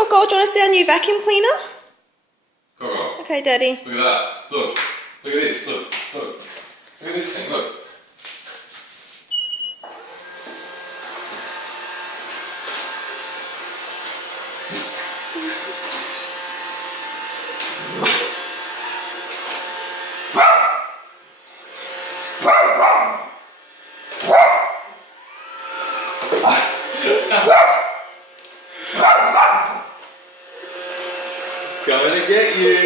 Oh God, do you want to see our new vacuum cleaner? Go. Okay, Daddy. Look at that. Look. Look at this. Look. Look. Look at this thing. Look. Coming to get you.